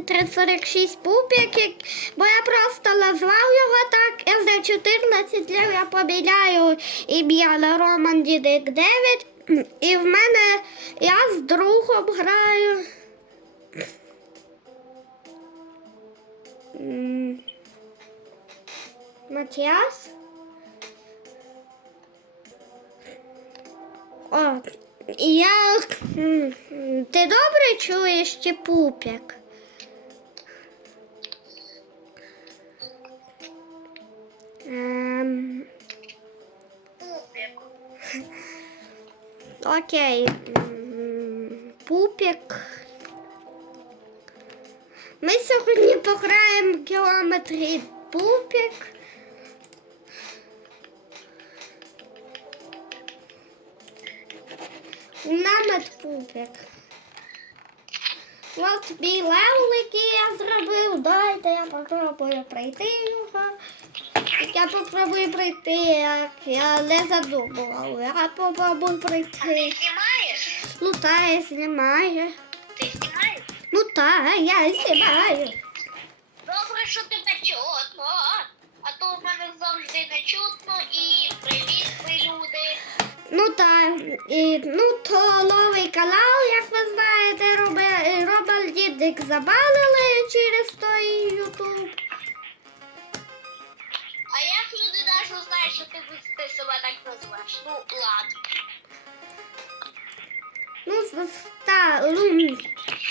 1446 пупік, як- бо я просто назвав його так, і за 14 днів я поміняю ім'я на Роман Дідик 9. І в мене я з другом граю. Матіас. О, я. Ти добре чуєш чи пупік? Ем, Пупик. окей. М, Пупік. Ми сьогодні пограємо кілометрі пупік. Намет пупік. От левел, я зробив. Дайте я попробую пройти його. Я попробую пройти, як я не задумував. Я попробую прийти. Ти знімаєш? Ну та я знімаю. Ти знімаєш? Ну та я знімаю. Добре, що тебе чутно. А то в мене завжди не чутно і привіт, ви люди. Ну та і ну то новий канал, як ви знаєте, робить Робert Дідик забанили через той Ютуб. Ти так називаєш? Ну, ладно. Ну, та, ну,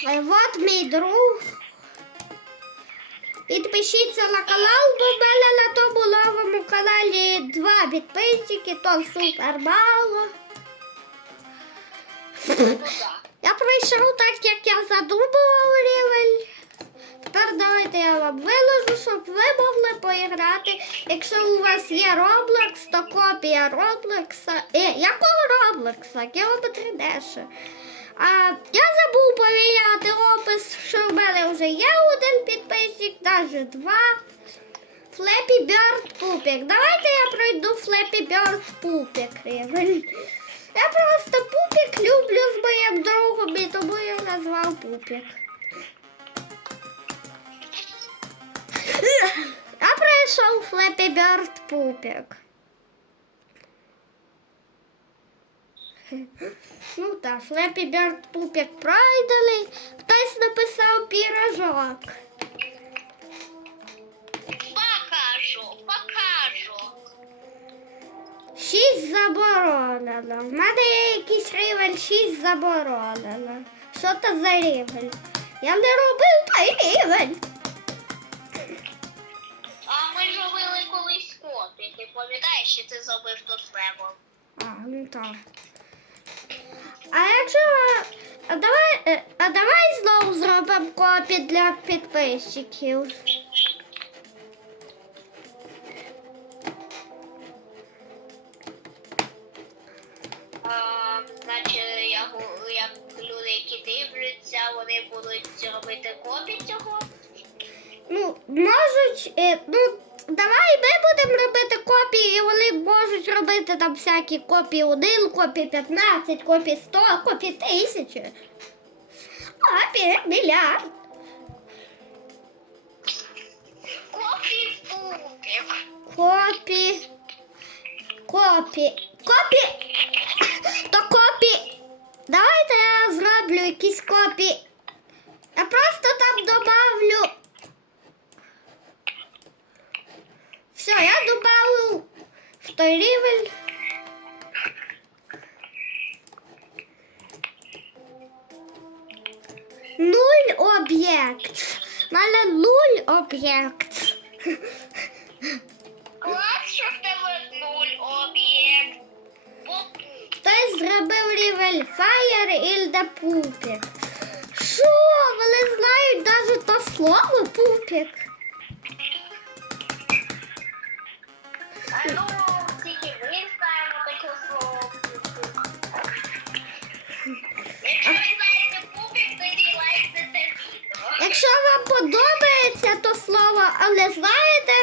е, мій друг. Підпишіться на канал, бо в мене на тому новому каналі два підписчики, то супер мало. Ну. Я пройшов так, як я давайте я вам виложу, щоб ви могли поіграти. Якщо у вас є Roblox, то копія Roblox. Е, якого Roblox? Кілометри деше. А я забув поміняти опис, що в мене вже є один підписчик, навіть два. Флепі Бьорд Пупік. Давайте я пройду Флепі Бьорд Пупік. Я просто пупік люблю з моїм другом, і тому я назвав пупік. Я пройшов Флепі Бьорд Пупік. Ну так, Флепі Бьорд Пупік пройдений. Хтось написав пірожок. Покажу, покажу. Шість заборонено. В мене є якийсь рівень шість заборонено. Що це за рівень? Я не робив той рівень. Ти пам'ятаєш, що ти зробив тут лево? А, ну так. А якщо. А давай, е, а давай знову зробимо копі для підписчиків. А, значить, як, як люди, які дивляться, вони будуть робити копі цього. Ну, можуть. е, ну, давай ми будемо робити копії, і вони можуть робити там всякі копії 1, копії 15, копії 100, копії 1000. Копії мільярд. Копі пупів. Копі. Копі. Копі. То копі. Давайте я зроблю якісь копі. Я просто там добавлю. Все, я добавлю в той рівень. Нуль об'єкт. У мене нуль об'єкт. Клас, що в тебе нуль об'єкт. Хтось зробив рівень Fire in the Puppet. Що? Вони знають навіть то слово пупік. Вам подобається то слово, але знаєте,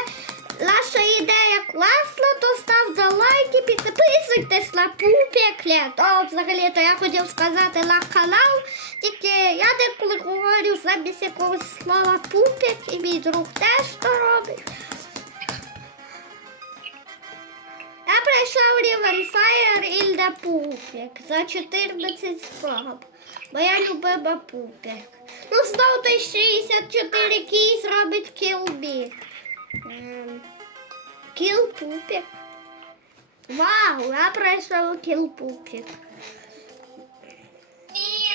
наша ідея класна, то ставте лайки, підписуйтесь на знайшла пупік, то взагалі то я хотів сказати на канал, тільки я деколи говорю замість якогось слова пупік, і мій друг теж то робить. Я пройшов рівень Fire Ільда Пупік за 14 спроб. Бо я любила пупік. Ну, знову той 64 кій зробить кілбі. Ем, Кіл пупік. Вау, я пройшов кіл пупік. Ні,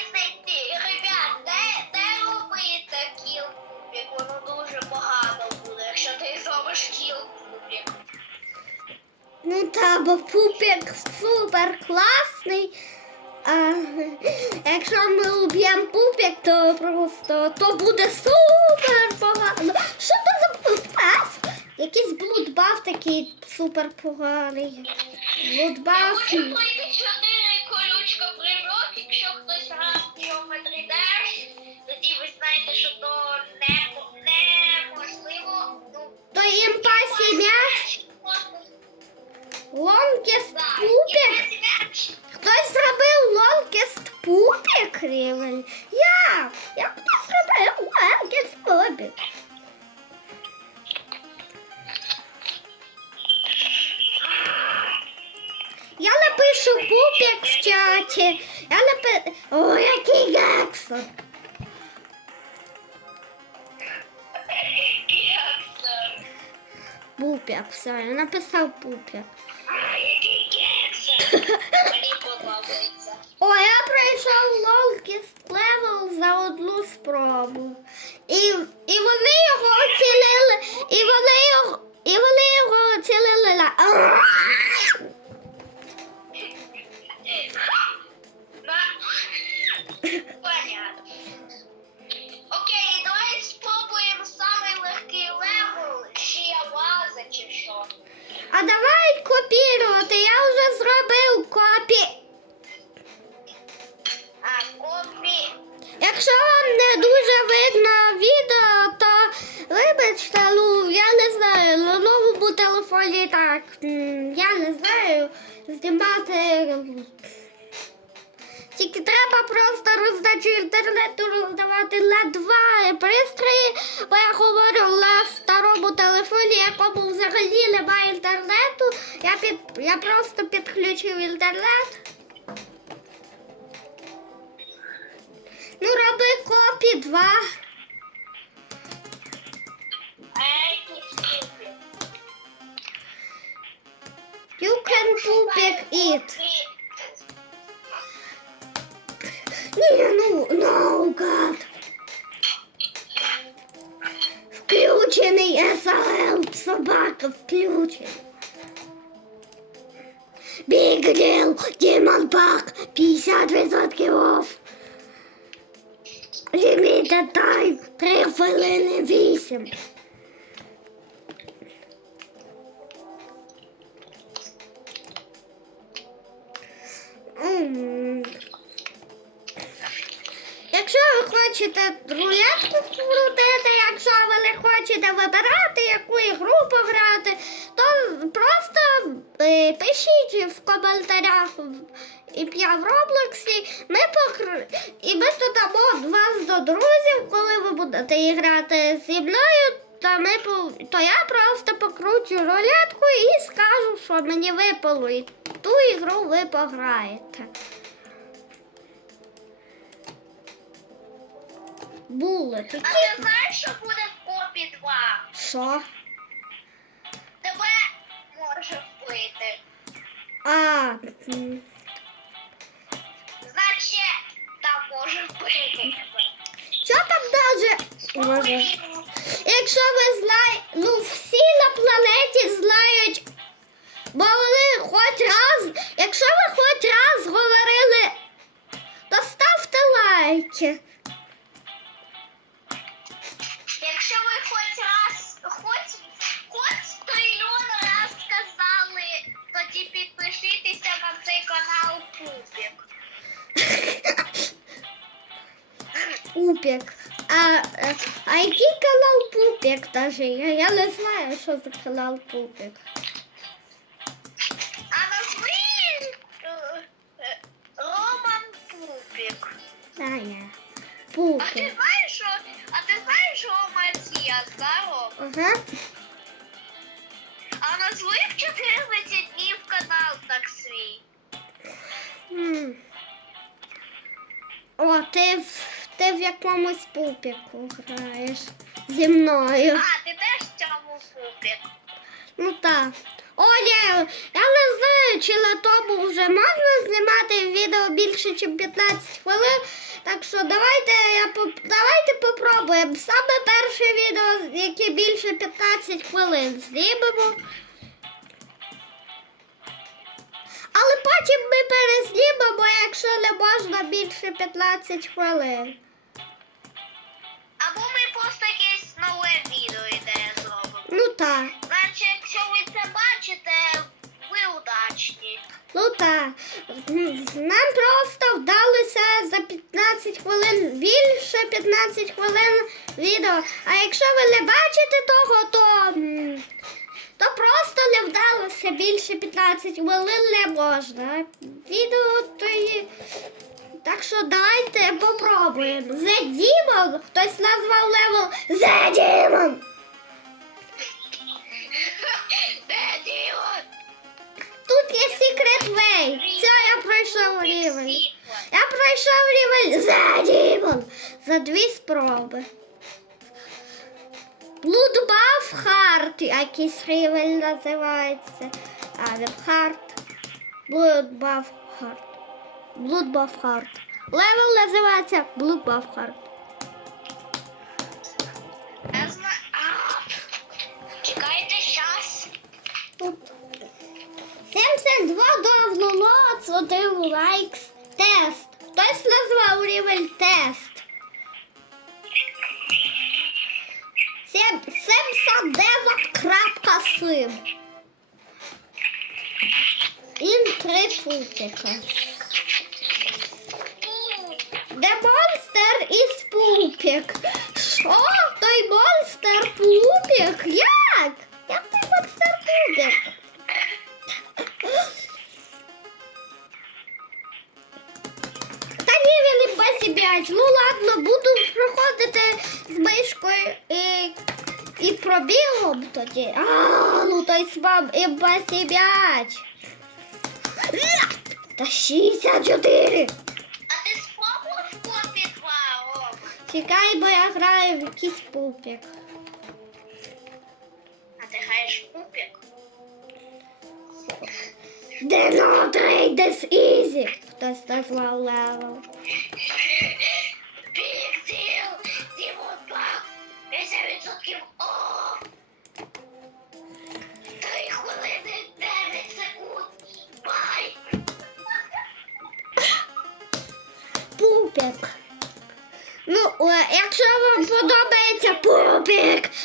ребят, де, де робити кіл кубик? Воно дуже погано буде, якщо ти зробиш кіл кубик. Ну та, бо пупік супер класний. А якщо ми уб'ємо пупік, то просто то буде супер погано. Що це за блудбаф? Якийсь блудбаф такий супер поганий. Блудбаф. хочу пройти чотири колючка прирок, якщо хтось грав в Geometry Dash, тоді ви знаєте, що то не, неможливо. Ну, То імпасі м'яч, лонгест пупік. Рівень. Як? Як хтось зробив лонгест пупік? Я напишу пупік в чаті. Я напишу... О, який гексон. Як це? Пупік, все, я написав пупік. А, який кекс. Мені подобається. О, я пройшов лонгест левел за problem. Говорю на старому телефоні, якому взагалі немає інтернету. Я під я просто підключив інтернет. Ну, роби копі два. You can pupik it. Ні, ну, no, God. Включений SLL, собака включений. Big Deal, Demon Park, 50% off. Limited time, 3 хвилини 8. М. Якщо ви хочете рулетку крутити, не хочете вибирати, яку ігру пограти, то просто е, пишіть в коментарях і я в Роблоксі. Ми покр... І ми додамо вас до друзів, коли ви будете грати зі мною. То, ми, то я просто покручу рулетку і скажу, що мені випало, і ту ігру ви пограєте. Було А ти знаєш, що буде в копі 2? Що? Тебе може вбити. А, пупік. А е, а який канал пупік даже? Я, я не знаю, що за канал пупик. А назви е, е, Роман пупик. А, я. пупик. А ти знаєш, що, а ти знаєш, що Матіас, да, Ром? Ага. А назви в 14 днів канал так свій. М. О, ти в ти в якомусь пупіку граєш зі мною. А, ти теж в цьому пупік. Ну так. Оля, я не знаю, чи на тому вже можна знімати відео більше, ніж 15 хвилин. Так що давайте я поп- давайте попробуємо. Саме перше відео, яке більше 15 хвилин, знімемо. Але потім ми перезнімемо, якщо не можна більше 15 хвилин. Так. Наче, якщо ви це бачите, ви удачні. Ну так, нам просто вдалося за 15 хвилин більше 15 хвилин відео. А якщо ви не бачите того, то, то просто не вдалося більше 15 хвилин не можна. Відео то є. Так що давайте попробуємо. The Demon, хтось назвав левел The Demon. Де Тут є Secret Way. Це я пройшов рівень. Я пройшов рівень за Дімон за дві спроби. Bloodbath Heart якийсь рівень називається. А, не Heart. Bloodbath Heart. Bloodbath Heart. Левел називається Bloodbath Heart. 72 довнолоц, один лайкс. Тест. Хтось назвав рівень тест. Сем- 79 крапка сим. Ін три пупика. Де монстр із пупік. Що? Той монстр пупік? Як? Як той монстр пупік? Він. Ну ладно, буду проходити з мишкою і, і пробігом тоді. А, ну той смам і посіб'ять. Та 64. А ти спробував копі 2, Рома? Чекай, бо я граю в якийсь пупік. А ти граєш в кубик? The no trade easy. Хтось назвав левел. Подобається пупік, то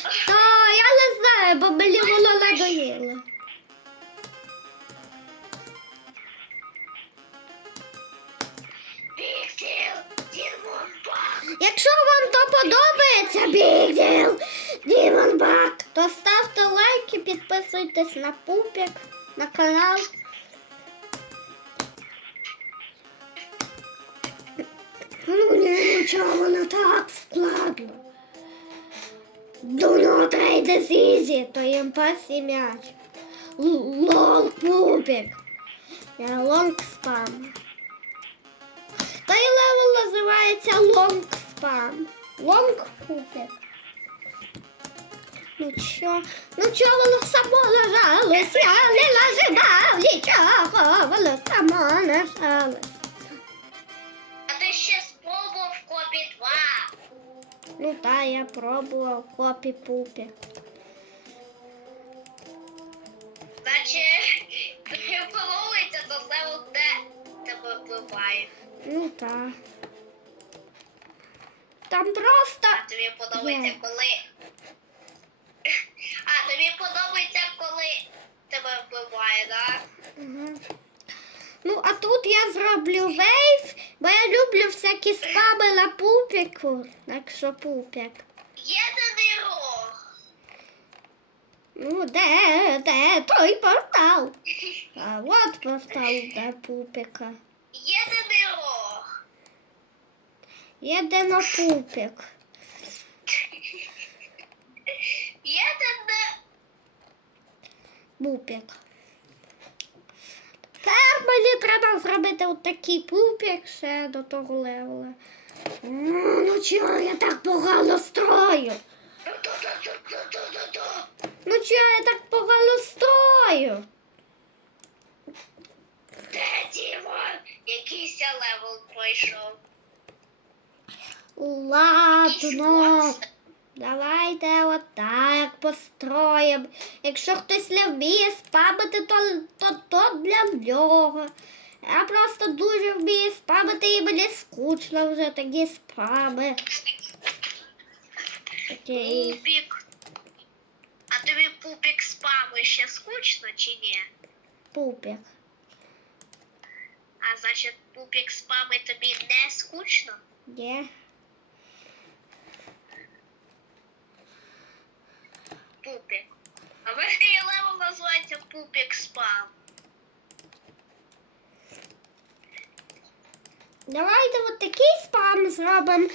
Do not trade this easy, то їм пасі м'яч. Лонг пупік. Я лонг спам. Той левел називається лонг спам. Лонг пупік. Ну чо? Ну чо воно само нажалось? Я не нажимав нічого, воно само нажалось. Ну та я пробував копі пупі. Наче тобі подобається, то все одне тебе вбиває. Ну та. Там просто. А тобі подобається, Є. коли. А тобі подобається, коли тебе вбиває, так? Ага. Ну, а тут я зроблю вейв, бо я люблю всякі спаби на пупіку. Так що пупік. Єдиний рог. Ну, де, де той портал? А от портал де пупіка. Єдиний рог. Їдемо пупік. Єдине Пупік. Тепер мені треба зробити отакий пупік ще до того левела. Ну чого я так погано строю? Ну чого я так погано строю? Де Діма? Якийсь левел пройшов. Ладно. Давайте отак построїмо. Якщо хтось не вміє спамити, то, то, то для нього. Я просто дуже вмію спамити і мені скучно вже такі спами. Окей. Пупік. А тобі пупік спами ще скучно чи ні? Пупік. А значить, пупік спами тобі не скучно? Є. Пупік. А верхній левел називається пупік спам. Давайте от такий спам зробимо.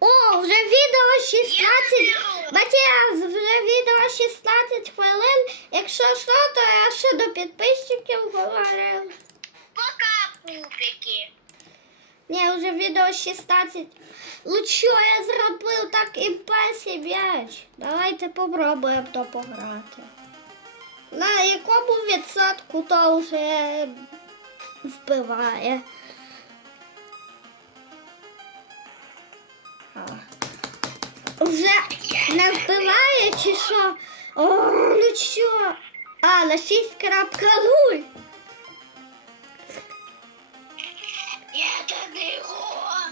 О, вже відео 16. Матіас, вже відео 16 хвилин. Якщо що, то я ще до підписчиків говорив. Пока, пупіки. Ні, вже відео 16. Ну що я зробив так імпесі м'яч? Давайте попробуємо то пограти. На якому відсотку то вже вбиває. Вже не вбиває чи що? О, ну що? А, на 6.0. Єдиного.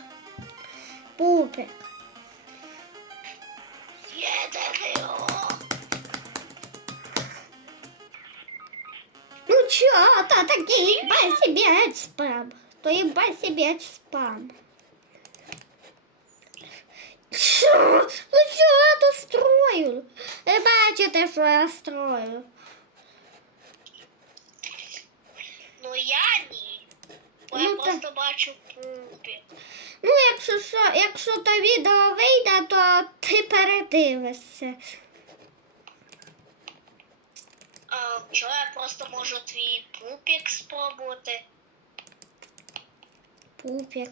Пупик. Єдиного. Ну чё, то такие еба себе спам. То еба себе спам. Що? Ну що я тут строю? Ви бачите, що я строю. Ну я ні. Бо я Ну, та- просто бачу пупік. Ну, якщо що, якщо то відео вийде, то ти передивишся. А, чого я просто можу твій пупік спробувати? Пупік.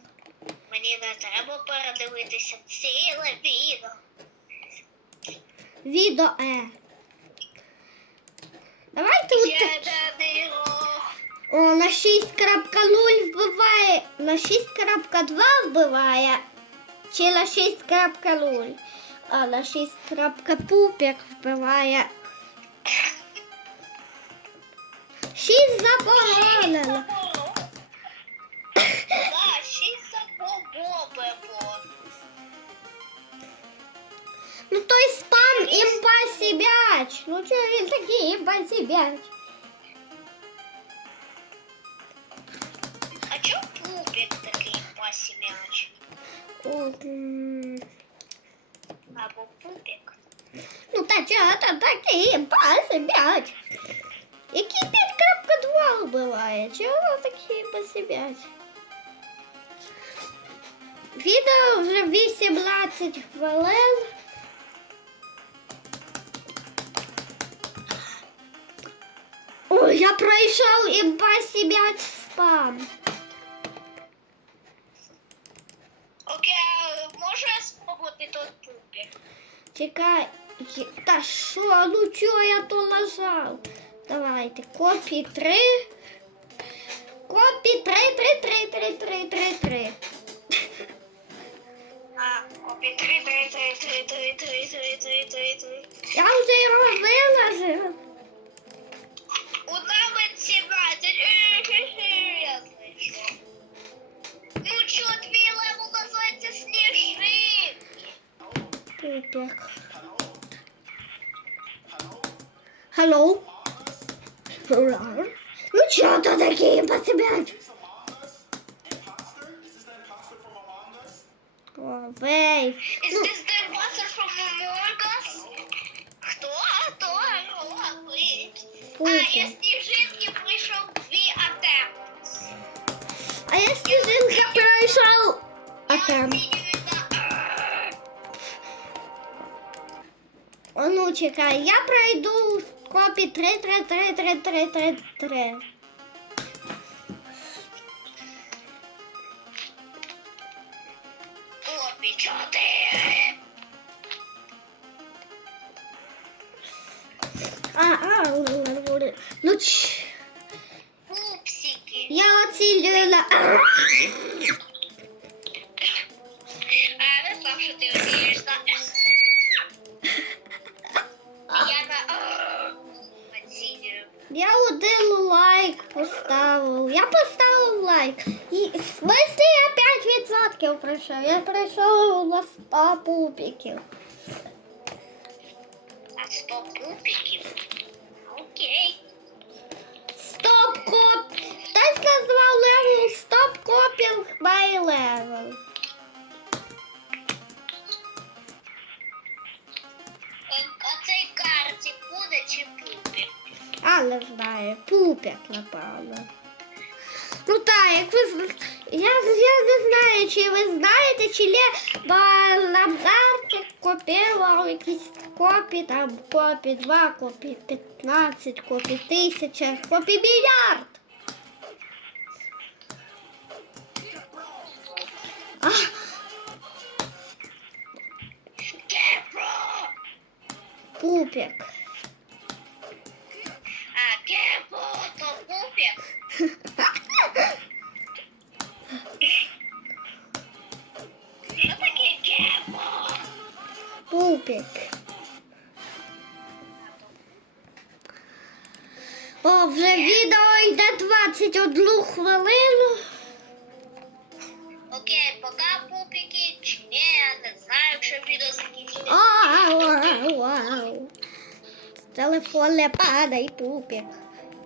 Мені не треба передивитися ціле відео. Відео е. Давайте от так. Єдиного. О, на 6.0 вбиває, на 6.2 вбиває, чи на 6.0, а на 6.пупік вбиває. 6 заборонено. Да, шість забобобимо. Ну той спам імба сібяч. Ну чого він такий імба сібяч? опять-таки пасі м'яч. Або пупик. Ну та чата такий пасі м'яч. Який 5.2 буває? Чого такий пасі м'яч? Відео вже 18 хвилин. Ой, я пройшов і басі м'яч спам. ход не тот. Чекай. Та що, ну чого я то нажав? Давайте, копі три. Копі три, три, три, три, три, три, три. Копі три, три, три, три, три, три, три, три, три, три. Я вже його виложив. black. Hello? Where are? Ну чё ты такие посмеять? Oh, babe. Is this the imposter from Among Us? Кто? Кто? Кто? Быть? А я снежинки пришел две attempts. А я снежинки пришел attempt. О, ну чекай, я пройду копі 3, 3, 3, 3, 3, 3, 3. Я пройшов на 100 пупіків. А сто пупиків. Окей. Стоп коп. Хтось назвав левел стоп копінг май левел. Е, А цей картик буде чи пупик? А не знаю, пупік, напевно. Ну так, як ви зна- Я, я не знаю, чи ви знаєте, чи на карті копірував якісь копі, там копі 2, копі 15, копі 1000, копі мільярд. А, Кепро! 你读五遍